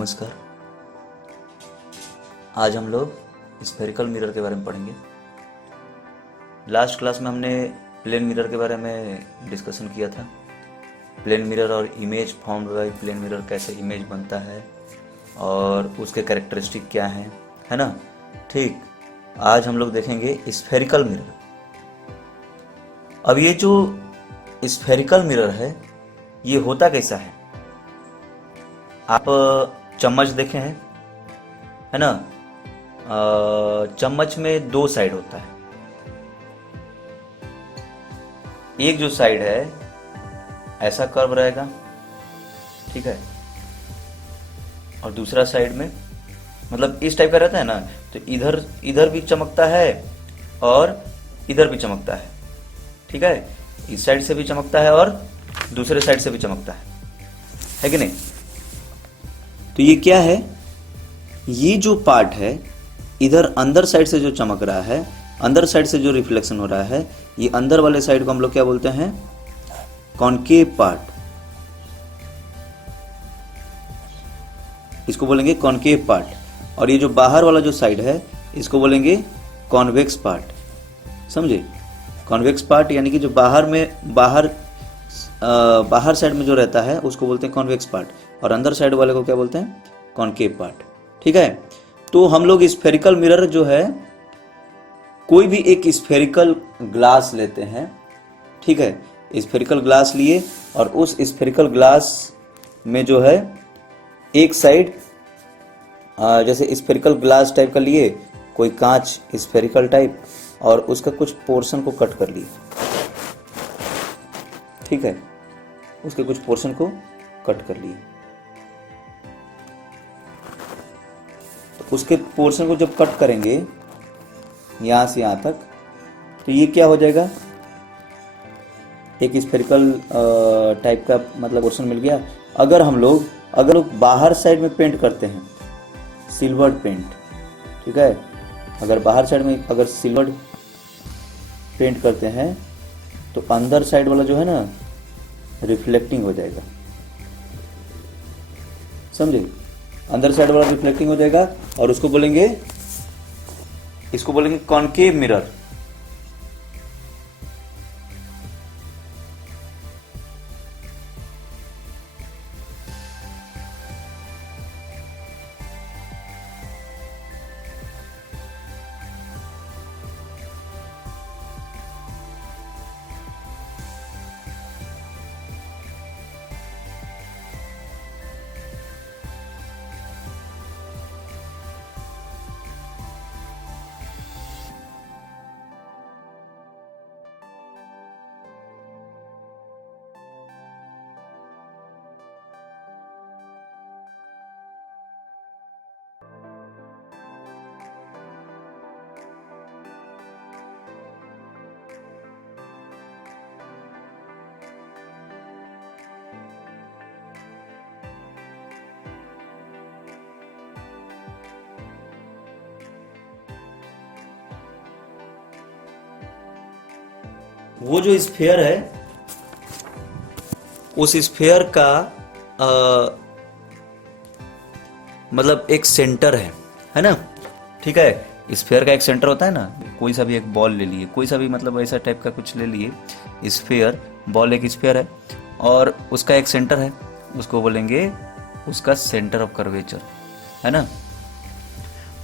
नमस्कार। आज हम लोग स्फेरिकल मिरर के बारे में पढ़ेंगे। लास्ट क्लास में हमने प्लेन मिरर के बारे में डिस्कशन किया था। प्लेन मिरर और image formed by plane mirror, कैसे इमेज बनता है और उसके कैरेक्टरिस्टिक क्या हैं, है ना। ठीक, आज हम लोग देखेंगे स्फेरिकल मिरर। अब ये जो स्फेरिकल मिरर है ये होता कैसा है। आप चम्मच देखे हैं, है ना। चम्मच में दो साइड होता है। एक जो साइड है ऐसा कर्व रहेगा, ठीक है, और दूसरा साइड में मतलब इस टाइप का रहता है ना, तो इधर इधर भी चमकता है और इधर भी चमकता है, ठीक है। इस साइड से भी चमकता है और दूसरे साइड से भी चमकता है कि नहीं। तो ये क्या है, ये जो पार्ट है इधर अंदर साइड से जो चमक रहा है, अंदर साइड से जो रिफ्लेक्शन हो रहा है, ये अंदर वाले साइड को हम लोग क्या बोलते हैं, कॉनकेव पार्ट। इसको बोलेंगे कॉनकेव पार्ट। और ये जो बाहर वाला जो साइड है इसको बोलेंगे कॉन्वेक्स पार्ट। समझे, कॉन्वेक्स पार्ट यानी कि जो बाहर साइड में जो रहता है उसको बोलते हैं कॉन्वेक्स पार्ट, और अंदर साइड वाले को क्या बोलते हैं, कॉनकेव पार्ट। ठीक है। तो हम लोग स्फेरिकल मिरर जो है, कोई भी एक स्फेरिकल ग्लास लेते हैं, ठीक है। स्फेरिकल ग्लास लिए और उस स्फेरिकल ग्लास में जो है एक साइड जैसे स्फेरिकल ग्लास टाइप का लिए, कोई कांच स्फेरिकल टाइप, और उसका कुछ पोर्शन को कट कर लिए, ठीक है, उसके कुछ पोर्शन को कट कर लिए। तो उसके पोर्शन को जब कट करेंगे यहां से यहां तक, तो ये क्या हो जाएगा, एक स्फेरिकल टाइप का मतलब पोर्शन मिल गया। अगर लोग बाहर साइड में पेंट करते हैं, सिल्वर पेंट, ठीक है, अगर बाहर साइड में अगर सिल्वर पेंट करते हैं तो अंदर साइड वाला जो है ना रिफ्लेक्टिंग हो जाएगा। समझे, अंदर साइड वाला रिफ्लेक्टिंग हो जाएगा और इसको बोलेंगे कॉनकेव मिरर। वो जो स्फीयर है उस स्फीयर का मतलब एक सेंटर है ना, ठीक है। स्फीयर का एक सेंटर होता है ना, कोई सा भी एक बॉल ले लिए, कोई सा भी मतलब ऐसा टाइप का कुछ ले लिए, स्फीयर बॉल एक स्फीयर है और उसका एक सेंटर है, उसको बोलेंगे उसका सेंटर ऑफ कर्वेचर, है ना।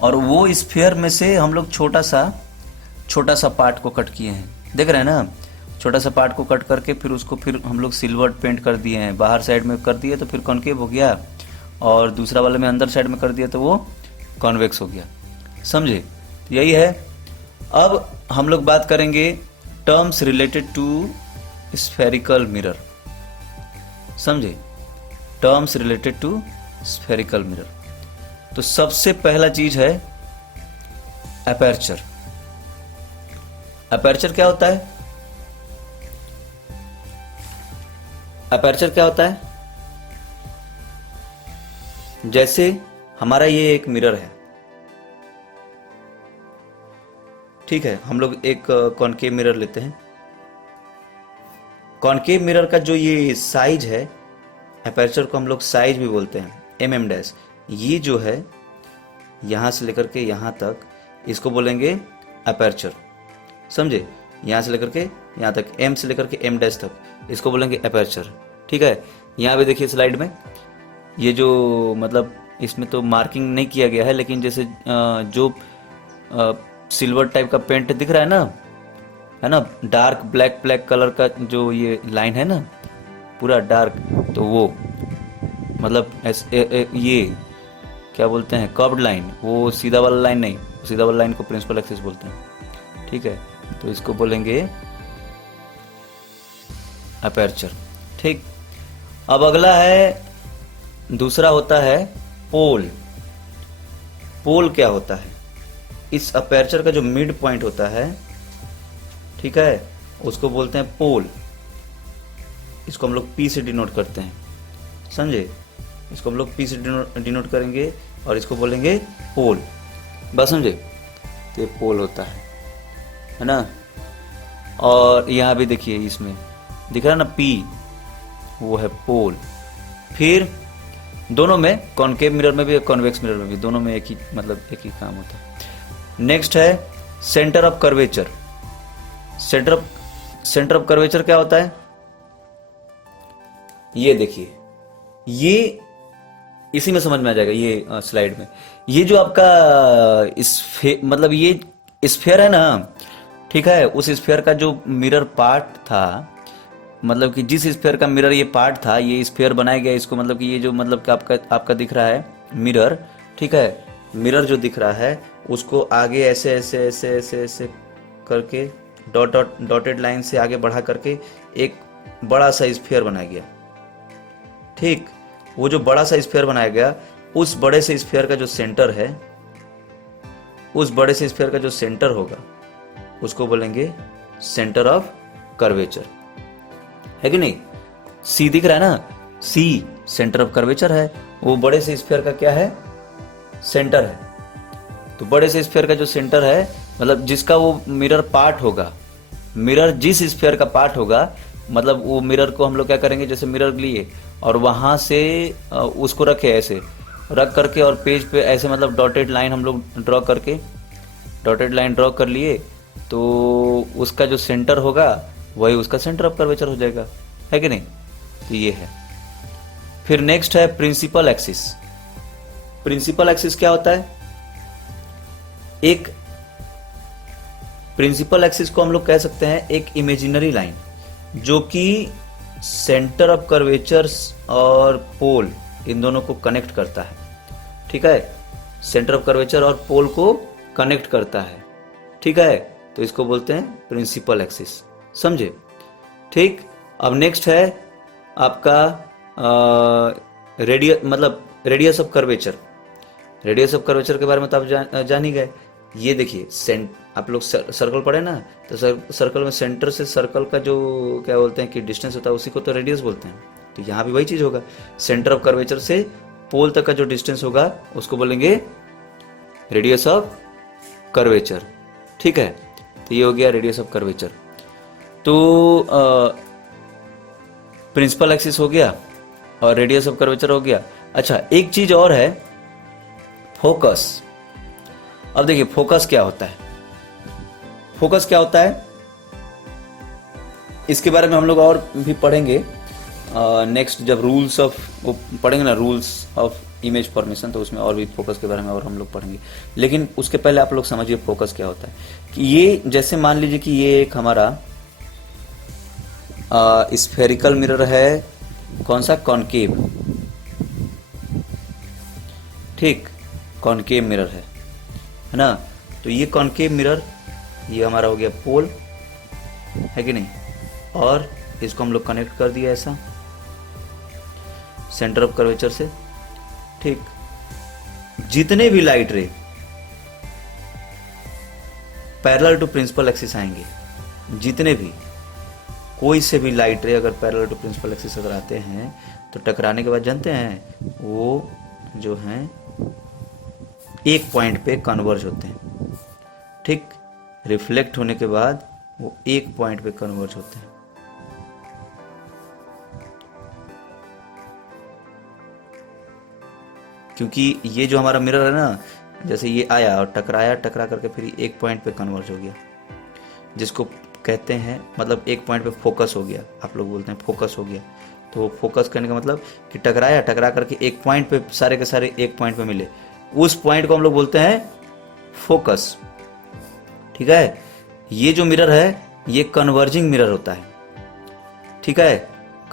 और वो स्फीयर में से हम लोग छोटा सा पार्ट को कट किए हैं, देख रहे हैं ना, छोटा सा पार्ट को कट करके फिर हम लोग सिल्वर पेंट कर दिए हैं। बाहर साइड में कर दिए तो फिर कॉनकेव हो गया, और दूसरा वाले में अंदर साइड में कर दिया तो वो कॉन्वेक्स हो गया। समझे, यही है। अब हम लोग बात करेंगे terms related to spherical mirror. समझे, terms related to spherical mirror. तो सबसे पहला चीज है अपर्चर। अपर्चर क्या होता है, अपर्चर क्या होता है, जैसे हमारा ये एक मिरर है, ठीक है, हम लोग एक कॉनकेव मिरर लेते हैं। कॉनकेव मिरर का जो ये साइज है, अपर्चर को हम लोग साइज भी बोलते हैं, mm डैश, ये जो है यहाँ से लेकर के यहाँ तक, इसको बोलेंगे अपर्चर, समझे। यहाँ से लेकर के यहाँ तक, एम से लेकर के एम डैश तक, इसको बोलेंगे अपर्चर, ठीक है। यहाँ पे देखिए स्लाइड में ये जो मतलब इसमें तो मार्किंग नहीं किया गया है, लेकिन जैसे जो सिल्वर टाइप का पेंट दिख रहा है ना, डार्क ब्लैक ब्लैक कलर का जो ये लाइन है ना, पूरा डार्क, तो वो मतलब ये क्या बोलते हैं, कर्व्ड लाइन, वो सीधा वाला लाइन नहीं, सीधा वाला लाइन को प्रिंसिपल एक्सिस बोलते हैं, ठीक है। तो इसको बोलेंगे अपर्चर, ठीक। अब अगला है, दूसरा होता है पोल। पोल क्या होता है, इस अपर्चर का जो मिड पॉइंट होता है, ठीक है, उसको बोलते हैं पोल। इसको हम लोग पी से डिनोट करते हैं, समझे। इसको हम लोग पी से डिनोट करेंगे और इसको बोलेंगे पोल, बस समझे। तो ये पोल होता है ना। और यहाँ भी देखिए इसमें दिख रहा है ना पी, वो है पोल। फिर दोनों में, कॉनकेव मिरर में भी कॉन्वेक्स मिरर में भी, दोनों में एक ही मतलब एक ही काम होता है। नेक्स्ट है centre of curvature. Centre of curvature क्या होता है, ये देखिए, ये इसी में समझ में आ जाएगा, ये स्लाइड में। ये जो आपका मतलब ये स्फीयर है ना, ठीक है, उस स्फीयर का जो मिरर पार्ट था, मतलब कि जिस स्फीयर का मिरर ये पार्ट था, ये स्फीयर बनाया गया इसको, मतलब कि ये जो मतलब कि आपका दिख रहा है मिरर, ठीक है, मिरर जो दिख रहा है उसको आगे ऐसे ऐसे ऐसे ऐसे ऐसे करके डॉटेड लाइन से आगे बढ़ा करके एक बड़ा सा स्फीयर बनाया गया, ठीक। वो जो बड़ा सा स्फीयर बनाया गया, उस बड़े से स्फीयर का जो सेंटर है, उस बड़े से स्फीयर का जो सेंटर होगा, उसको बोलेंगे सेंटर ऑफ कर्वेचर, है कि नहीं। सी दिख रहा है ना, सी सेंटर ऑफ कर्वेचर है, वो बड़े से स्फीयर का क्या है, सेंटर है। तो बड़े से स्फीयर का जो सेंटर है, मतलब जिसका वो मिरर पार्ट होगा, मिरर जिस स्फीयर का पार्ट होगा, मतलब वो मिरर को हम लोग क्या करेंगे, जैसे मिरर लिए और वहां से उसको रखे, ऐसे रख करके और पेज पे ऐसे मतलब डॉटेड लाइन हम लोग ड्रॉ करके, डॉटेड लाइन ड्रॉ कर लिए, तो उसका जो सेंटर होगा वही उसका सेंटर ऑफ कर्वेचर हो जाएगा, है कि नहीं। तो ये है। फिर नेक्स्ट है प्रिंसिपल एक्सिस। प्रिंसिपल एक्सिस क्या होता है, एक प्रिंसिपल एक्सिस को हम लोग कह सकते हैं एक इमेजिनरी लाइन, जो कि सेंटर ऑफ कर्वेचर और पोल, इन दोनों को कनेक्ट करता है, ठीक है। सेंटर ऑफ कर्वेचर और पोल को कनेक्ट करता है, ठीक है। तो इसको बोलते हैं प्रिंसिपल एक्सिस, समझे, ठीक। अब नेक्स्ट है आपका radius of curvature. Radius of curvature के बारे में तो आप जान ही गए। ये देखिए, आप लोग सर्कल पढ़े ना, तो सर्कल में सेंटर से सर्कल का जो क्या बोलते हैं कि डिस्टेंस होता है, उसी को तो रेडियस बोलते हैं। तो यहाँ भी वही चीज होगा, सेंटर ऑफ कर्वेचर से पोल तक का जो डिस्टेंस होगा उसको बोलेंगे रेडियस ऑफ कर्वेचर, ठीक है। तो ये हो गया रेडियस ऑफ कर्वेचर। तो प्रिंसिपल एक्सिस हो गया और रेडियस ऑफ कर्वेचर हो गया। अच्छा, एक चीज और है, फोकस। अब देखिए फोकस क्या होता है, फोकस क्या होता है, इसके बारे में हम लोग और भी पढ़ेंगे नेक्स्ट, जब रूल्स ऑफ पढ़ेंगे ना, रूल्स ऑफ इमेज फॉर्मेशन, तो उसमें और भी फोकस के बारे में और हम लोग पढ़ेंगे। लेकिन उसके पहले आप लोग समझिए फोकस क्या होता है। कि ये जैसे मान लीजिए कि ये एक हमारा स्फेरिकल मिरर है, कौन सा, कॉनकेव, ठीक, कॉनकेव मिरर है ना। तो ये कॉनकेव मिरर, ये हमारा हो गया पोल, है कि नहीं। और इसको हम लोग कनेक्ट कर दिया ऐसा सेंटर ऑफ कर्वेचर से, ठीक। जितने भी light ray parallel to principal axis आएंगे, जितने भी, कोई से भी लाइट रे अगर पैरेलल टू प्रिंसिपल एक्सिस अगर आते हैं, तो टकराने के बाद जानते हैं वो जो हैं एक पॉइंट पे कन्वर्ज होते हैं, ठीक। रिफ्लेक्ट होने के बाद वो एक पॉइंट पे कन्वर्ज होते हैं। क्योंकि ये जो हमारा मिरर है ना, जैसे ये आया और टकराया, टकरा करके फिर एक पॉइंट पे कन्वर्ज हो गया, जिसको कहते हैं मतलब एक पॉइंट पे फोकस हो गया, आप लोग बोलते हैं फोकस हो गया। तो फोकस करने का मतलब कि टकराया, टकरा करके एक पॉइंट पे सारे के सारे एक पॉइंट पे मिले, उस पॉइंट को हम लोग बोलते हैं फोकस। ठीक है, ये जो मिरर है ये कन्वर्जिंग मिरर होता है। ठीक है,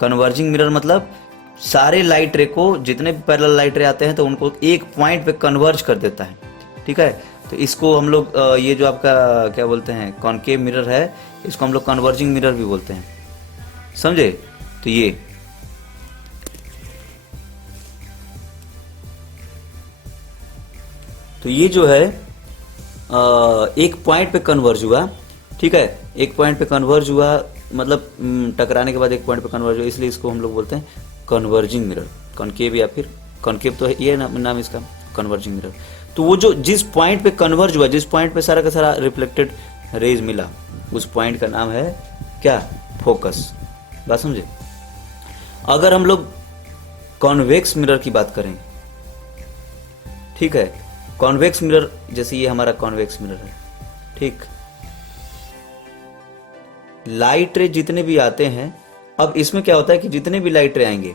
कन्वर्जिंग मिरर मतलब सारे लाइट रे को, जितने भी पैरेलल लाइट रे आते हैं तो उनको एक पॉइंट पे कन्वर्ज कर देता है। ठीक है, तो इसको हम लोग ये जो आपका क्या बोलते हैं कॉनकेव मिरर है, इसको हम लोग कन्वर्जिंग मिरर भी बोलते हैं, समझे। तो ये जो है एक पॉइंट पे कन्वर्ज हुआ। ठीक है, एक पॉइंट पे कन्वर्ज हुआ मतलब टकराने के बाद एक पॉइंट पे कन्वर्ज हुआ, इसलिए इसको हम लोग बोलते हैं कन्वर्जिंग मिरर, कॉनकेव या फिर कॉनकेव तो है ये नाम इसका, कन्वर्जिंग मिरर। तो वो जो जिस पॉइंट पे कन्वर्ज हुआ, जिस पॉइंट पे सारा का सारा रिफ्लेक्टेड रेज मिला, उस पॉइंट का नाम है क्या, फोकस। बात समझे। अगर हम लोग कॉन्वेक्स मिरर की बात करें, ठीक है, कॉन्वेक्स मिरर जैसे ये हमारा कॉन्वेक्स मिरर है, ठीक, लाइट रे जितने भी आते हैं, अब इसमें क्या होता है कि जितने भी लाइट रे आएंगे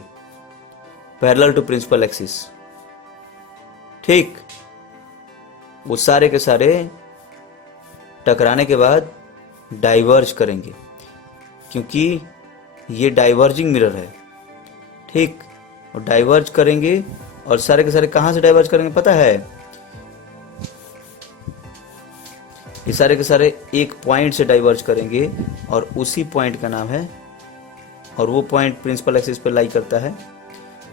पैरेलल टू प्रिंसिपल एक्सिस, ठीक, वो सारे के सारे टकराने के बाद डाइवर्ज करेंगे, क्योंकि ये डाइवर्जिंग मिरर है। ठीक, और डाइवर्ज करेंगे, और सारे के सारे कहां से डाइवर्ज करेंगे पता है, ये सारे के सारे एक पॉइंट से डाइवर्ज करेंगे, और उसी पॉइंट का नाम है, और वो पॉइंट प्रिंसिपल एक्सिस पे लाई करता है।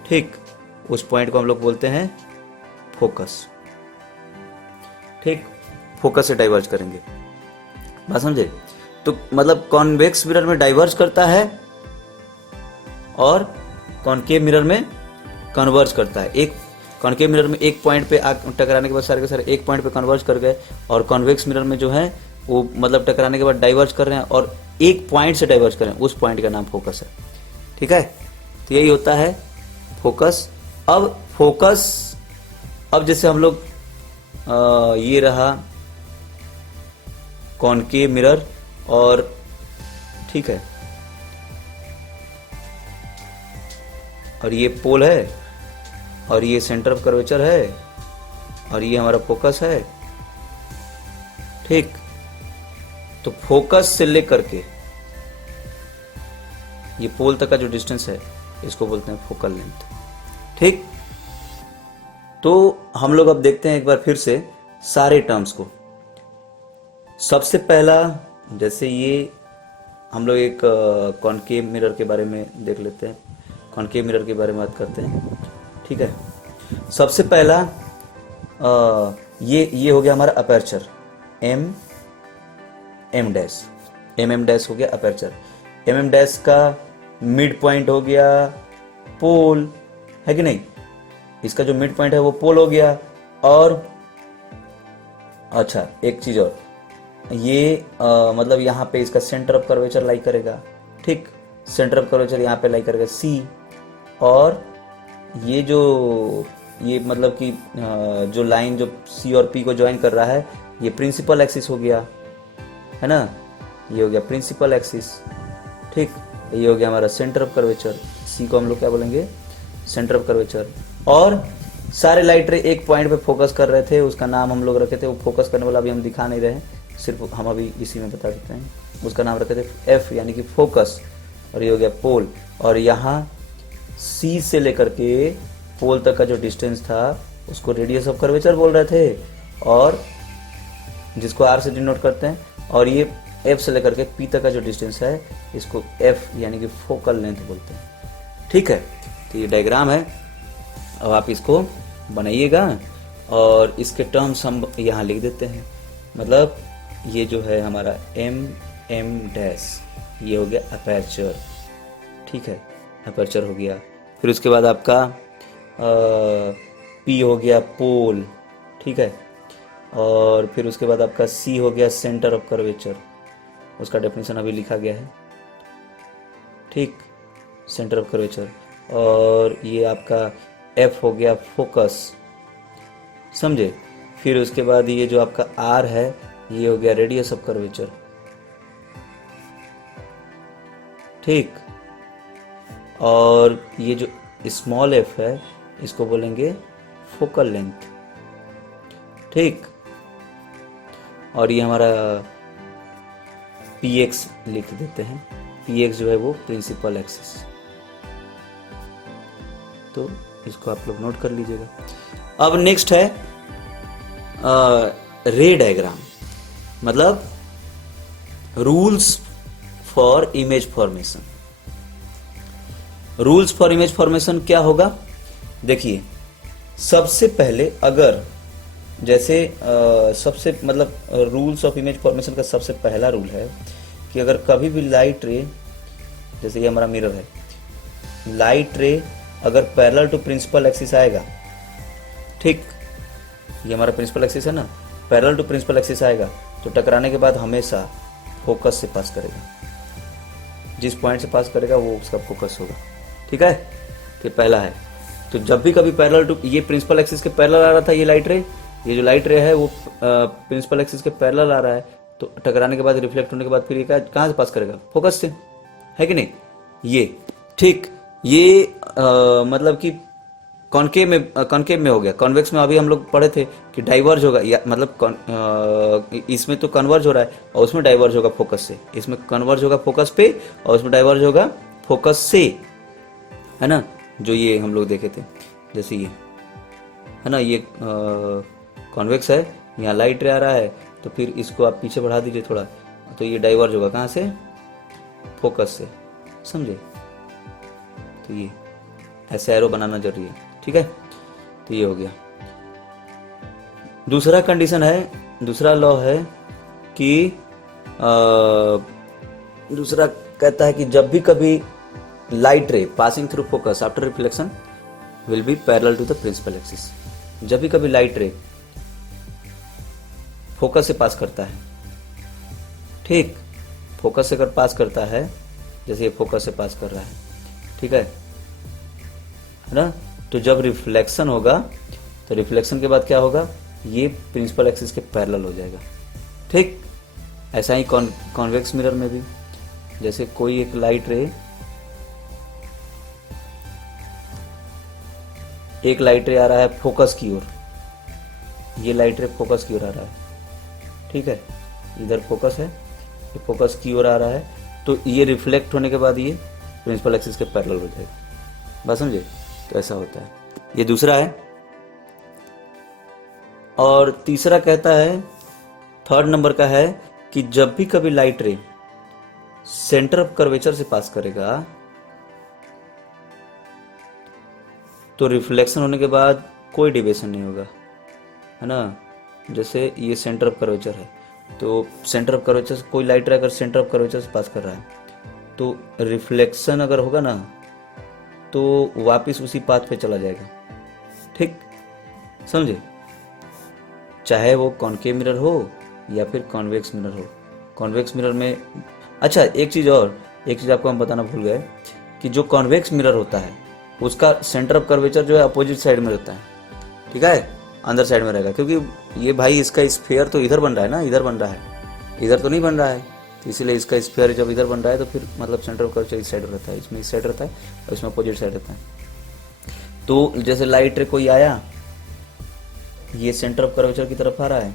ठीक, उस पॉइंट को हम लोग बोलते हैं फोकस। ठीक, फोकस से डाइवर्ज करेंगे, बात समझे। तो मतलब कॉन्वेक्स मिरर में डाइवर्ज करता है और कॉनकेव मिरर में कन्वर्ज करता है। एक कॉनकेव मिरर में एक पॉइंट पे टकराने के बाद सारे के सारे एक पॉइंट पे कन्वर्ज कर गए, और कॉन्वेक्स मिरर में जो है वो मतलब टकराने के बाद डाइवर्ज कर रहे हैं और एक पॉइंट से डाइवर्ज कर रहे हैं, उस पॉइंट का नाम फोकस है। ठीक है, तो यही होता है फोकस। अब फोकस, अब जैसे हम लोग ये रहा कॉनकेव मिरर, और ठीक है, और ये पोल है, और ये सेंटर ऑफ कर्वेचर है, और ये हमारा फोकस है। ठीक, तो फोकस से लेकर के ये पोल तक का जो डिस्टेंस है इसको बोलते हैं फोकल लेंथ। ठीक, तो हम लोग अब देखते हैं एक बार फिर से सारे टर्म्स को। सबसे पहला, जैसे ये हम लोग एक कॉनकेव मिरर के बारे में देख लेते हैं, कॉनकेव मिरर के बारे में बात करते हैं। ठीक है, सबसे पहला ये हो गया हमारा अपर्चर, एम डैश हो गया अपर्चर। एम डैश का मिड पॉइंट हो गया पोल, है कि नहीं, इसका जो मिड पॉइंट है वो पोल हो गया। और अच्छा एक चीज और, ये मतलब यहाँ पे इसका सेंटर ऑफ कर्वेचर लाई करेगा। ठीक, सेंटर ऑफ कर्वेचर यहाँ पे लाई करेगा सी, और ये मतलब कि जो लाइन जो सी और पी को ज्वाइन कर रहा है, ये प्रिंसिपल एक्सिस हो गया, है ना, ये हो गया प्रिंसिपल एक्सिस। ठीक, ये हो गया हमारा सेंटर ऑफ कर्वेचर, सी को हम लोग क्या बोलेंगे, सेंटर ऑफ कर्वेचर। और सारे लाइट रे एक पॉइंट पे फोकस कर रहे थे, उसका नाम हम लोग रखे थे, वो फोकस करने वाला अभी हम दिखा नहीं रहे, सिर्फ हम अभी इसी में बता देते हैं, उसका नाम रखे थे एफ यानी कि फोकस, और ये हो गया पोल। और यहाँ सी से लेकर के पोल तक का जो डिस्टेंस था उसको रेडियस ऑफ कर्वेचर बोल रहे थे, और जिसको आर से डिनोट करते हैं। और ये एफ से लेकर के पी तक का जो डिस्टेंस है इसको एफ यानी कि फोकल लेंथ बोलते हैं। ठीक है, तो ये डायग्राम है, अब आप इसको बनाइएगा, और इसके टर्म्स हम यहाँ लिख देते हैं। मतलब ये जो है हमारा एम डैश, ये हो गया अपर्चर। ठीक है, अपर्चर हो गया। फिर उसके बाद आपका पी हो गया पोल। ठीक है, और फिर उसके बाद आपका सी हो गया सेंटर ऑफ कर्वेचर, उसका डेफिनेशन अभी लिखा गया है। ठीक, सेंटर ऑफ कर्वेचर। और ये आपका एफ हो गया फोकस, समझे। फिर उसके बाद ये जो आपका आर है ये हो गया रेडियस ऑफ कर्वेचर, ठीक। और ये जो स्मॉल एफ है इसको बोलेंगे फोकल लेंथ, ठीक। और ये हमारा पी एक्स लिख देते हैं, पी एक्स जो है वो प्रिंसिपल एक्सिस, तो इसको आप लोग नोट कर लीजिएगा। अब नेक्स्ट है रे डायग्राम, मतलब rules for image formation. Rules for image formation क्या होगा, देखिए सबसे पहले अगर जैसे सबसे मतलब रूल्स ऑफ इमेज फॉर्मेशन का सबसे पहला रूल है कि अगर कभी भी लाइट रे, जैसे ये हमारा मिरर है, लाइट रे अगर पैरेलल टू प्रिंसिपल एक्सिस आएगा, ठीक, ये हमारा प्रिंसिपल एक्सिस है ना, पैरेलल टू प्रिंसिपल एक्सिस आएगा तो टकराने के बाद हमेशा फोकस से पास करेगा, जिस पॉइंट से पास करेगा वो उसका फोकस होगा, ठीक है। तो पहला है, तो जब भी कभी पैरेलल टू, ये प्रिंसिपल एक्सिस के पैरेलल आ रहा था ये लाइट रे, ये जो लाइट रे है वो प्रिंसिपल एक्सिस के पैरेलल आ रहा है, तो टकराने के बाद रिफ्लेक्ट होने के बाद फिर ये कहाँ से पास करेगा, फोकस से, है कि नहीं, ये ठीक। ये मतलब कि कॉनकेव में हो गया। कॉन्वेक्स में अभी हम लोग पढ़े थे कि डाइवर्ज होगा, या मतलब इसमें तो कन्वर्ज हो रहा है और उसमें डाइवर्ज होगा फोकस से, इसमें कन्वर्ज होगा फोकस पे और उसमें डाइवर्ज होगा फोकस से, है ना, जो ये हम लोग देखे थे। जैसे ये है ना, ये कॉन्वेक्स है, यहाँ लाइट रे आ रहा है तो फिर इसको आप पीछे बढ़ा दीजिए थोड़ा, तो ये डाइवर्ज होगा कहाँ से, फोकस से, समझे। तो ये ऐसे एरो बनाना जरूरी है, ठीक है। तो ये हो गया। दूसरा कंडीशन है, दूसरा लॉ है कि दूसरा कहता है कि जब भी कभी light ray passing through focus after reflection will be parallel to the principal axis. जब भी कभी लाइट रे फोकस से पास करता है, ठीक, फोकस से अगर पास करता है, जैसे ये फोकस से पास कर रहा है, ठीक है ना, तो जब रिफ्लेक्शन होगा तो रिफ्लेक्शन के बाद क्या होगा, ये प्रिंसिपल एक्सिस के पैरेलल हो जाएगा, ठीक। ऐसा ही कॉन्वेक्स मिरर में भी, जैसे कोई एक लाइट रे, एक लाइट रे आ रहा है फोकस की ओर, ये लाइट रे फोकस की ओर आ रहा है, ठीक है, इधर फोकस है, ये फोकस की ओर आ रहा है, तो ये रिफ्लेक्ट होने के बाद ये प्रिंसिपल एक्सिस के पैरेलल हो जाएगा, बात समझे। तो ऐसा होता है, ये दूसरा है। और तीसरा कहता है, थर्ड नंबर का है कि जब भी कभी लाइट रे सेंटर ऑफ कर्वेचर से पास करेगा तो रिफ्लेक्शन होने के बाद कोई डिविएशन नहीं होगा, है ना। जैसे ये सेंटर ऑफ कर्वेचर है, तो सेंटर ऑफ कर्वेचर से कोई लाइट रे अगर सेंटर ऑफ कर्वेचर से पास कर रहा है तो रिफ्लेक्शन अगर होगा ना तो वापस उसी पाथ पे चला जाएगा, ठीक, समझे। चाहे वो कॉनकेव मिरर हो या फिर कॉन्वेक्स मिरर हो। कॉन्वेक्स मिरर में, अच्छा एक चीज़ आपको हम बताना भूल गए कि जो कॉन्वेक्स मिरर होता है उसका सेंटर ऑफ कर्वेचर जो है अपोजिट साइड में रहता है, ठीक है, अंदर साइड में रहेगा, क्योंकि ये भाई इसका स्फीयर तो इधर बन रहा है ना, इधर बन रहा है, इधर तो नहीं बन रहा है, तो इसीलिए इसका स्फीयर जब इधर बन रहा है तो फिर मतलब सेंटर ऑफ कर्वेचर इस साइड रहता है, इसमें इस साइड रहता है और इसमें अपोजिट साइड रहता है। तो जैसे लाइट रे कोई आया, ये सेंटर ऑफ कर्वेचर की तरफ आ रहा है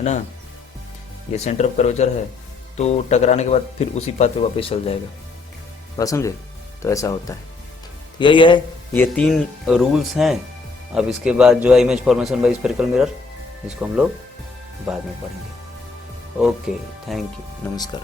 ना, ये सेंटर ऑफ कर्वेचर है, तो टकराने के बाद फिर उसी पाथ पे वापस चल जाएगा, बात समझे। तो ऐसा होता है, यही है, ये 3 रूल्स हैं। अब इसके बाद जो है image formation by spherical mirror, इसको हम लोग बाद में पढ़ेंगे। ओके, थैंक यू, नमस्कार।